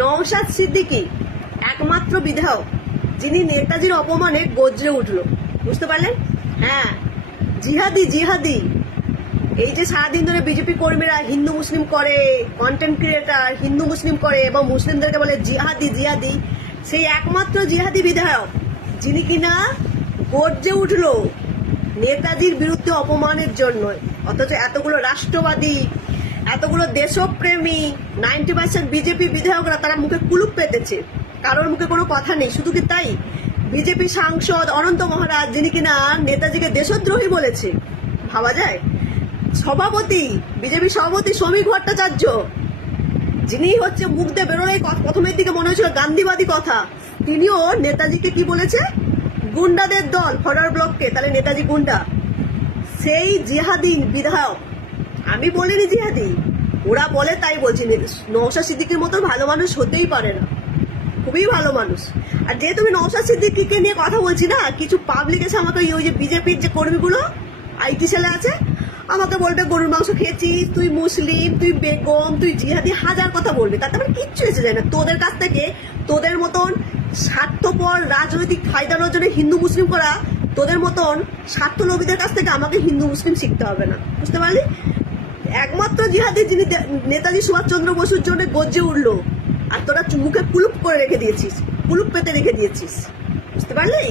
নওশাদ সিদ্দিকী একমাত্র বিধায়ক যিনি নেতাজির অপমানে গর্জে উঠল। বুঝতে পারলেন? হ্যাঁ, জিহাদি জিহাদি। এই যে সারাদিন ধরে বিজেপি কর্মীরা হিন্দু মুসলিম করে, কন্টেন্ট ক্রিয়েটার হিন্দু মুসলিম করে এবং মুসলিমদেরকে বলে জিহাদি জিহাদি, সেই একমাত্র জিহাদি বিধায়ক যিনি কিনা গর্জে উঠল নেতাজির বিরুদ্ধে অপমানের জন্য। অথচ এতগুলো রাষ্ট্রবাদী, এতগুলো দেশপ্রেমী 90% বিজেপি বিধায়করা তারা মুখে কুলুপ পেতেছে, কারোর মুখে কোনো কথা নেই। শুধু কি তাই, বিজেপি সাংসদ অনন্ত মহারাজ যিনি কিনা নেতাজিকে দেশদ্রোহী বলেছে, ভাবা যায়। সভাপতি, বিজেপি সভাপতি শ্রমিক ভট্টাচার্য, যিনি হচ্ছে মুখ দিয়ে বেরোয় প্রথমের দিকে মনে হয়েছিল গান্ধীবাদী কথা, তিনিও নেতাজিকে কি বলেছে, গুন্ডাদের দল ফরওয়ার্ড ব্লককে, তাহলে নেতাজি গুন্ডা। সেই জিহাদি বিধায়ক, আমি বলিনি জিহাদি, ওরা বলে তাই বলছি। নওশাদ সিদ্দিকীর মতো ভালো মানুষ হতেই পারে না, খুবই ভালো মানুষ। আর যেহেতু আমি নওশাদ সিদ্দিকীকে নিয়ে কথা বলছি না, কিছু পাবলিক এসে আমাকে ওই যে বিজেপির যে কর্মীগুলো আইটি ছেলে আছে, আমাকে বলবে গরুর মাংস খেয়েছিস, তুই মুসলিম, তুই বেগম, তুই জিহাদি, হাজার কথা বলবি, তাতে আমার কিচ্ছু এসে যায় না। তোদের কাছ থেকে, তোদের মতন স্বার্থপর রাজনৈতিক ফায়দা নেওয়ার জন্য হিন্দু মুসলিম করা তোদের মতন স্বার্থলোভীদের কাছ থেকে আমাকে হিন্দু মুসলিম শিখতে হবে না। বুঝতে পারলি? একমাত্র জিহাদি যিনি নেতাজি সুভাষচন্দ্র বসুর জন্য গর্জে উঠলো, আর তোরা মুখে কুলুপ করে রেখে দিয়েছিস, কুলুপ পেতে রেখে দিয়েছিস। বুঝতে পারলি?